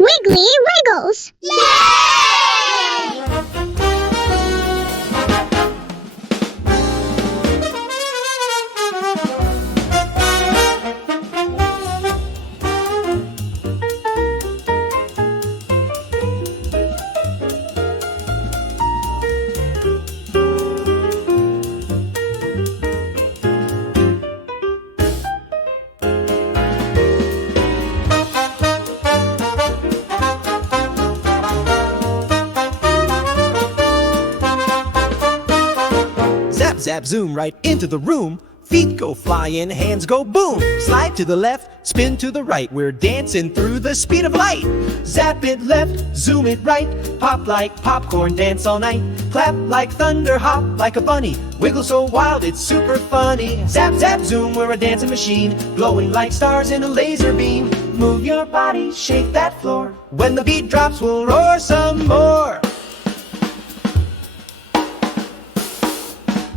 WiggleyWiggles! Zap, zap, zoom right into the room. Feet go flying, hands go boom. Slide to the left, spin to the right. We're dancing through the speed of light. Zap it left, zoom it right. Pop like popcorn, dance all night. Clap like thunder, hop like a bunny. Wiggle so wild, it's super funny. Zap, zap, zoom, we're a dancing machine. Glowing like stars in a laser beam. Move your body, shake that floor. When the beat drops, we'll roar some more.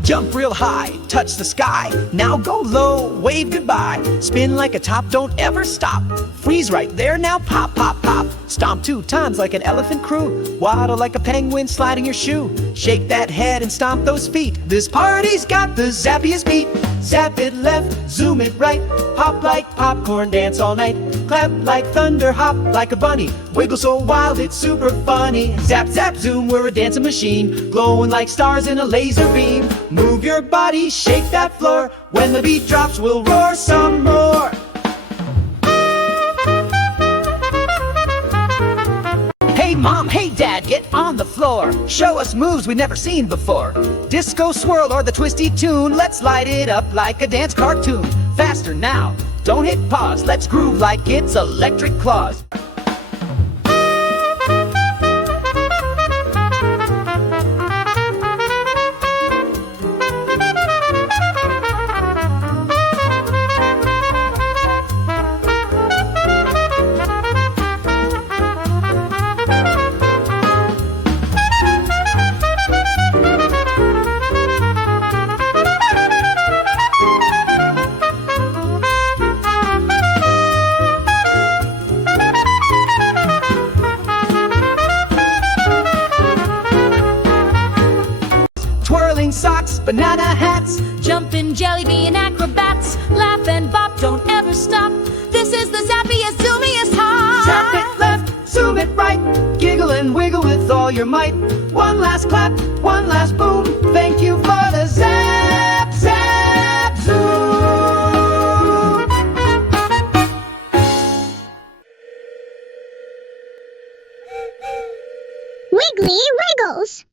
Jump real high, touch the sky. Now go low, wave goodbye. Spin like a top, don't ever stop. Freeze right there, now pop, pop, pop. Stomp 2 times like an elephant crew. Waddle like a penguin sliding your shoe. Shake that head and stomp those feet. This party's got the zappiest beat. Zap it left, zoom it right. Pop like popcorn, dance all night. Clap like thunder, hop like a bunny. Wiggle so wild, it's super funny. Zap, zap, zoom, we're a dancing machine. Glowing like stars in a laser beam. Move your body, shake that floor. When the beat drops, we'll roar some more. Hey mom, hey dad, get on the floor. Show us moves we've never seen before. Disco swirl or the twisty tune. Let's light it up like a dance cartoon. Faster now, don't hit pause. Let's groove like it's electric claws. Twirling socks, banana hats, Jumpin' jelly bean acrobats. Laugh and bop, don't ever stop. This is the zappiest, zoomiest hop. Zap it left, zoom it right. Giggle and wiggle with all your might. One last clap, one last boom. Thank you for the zap, zap, zoom. WiggleyWiggles!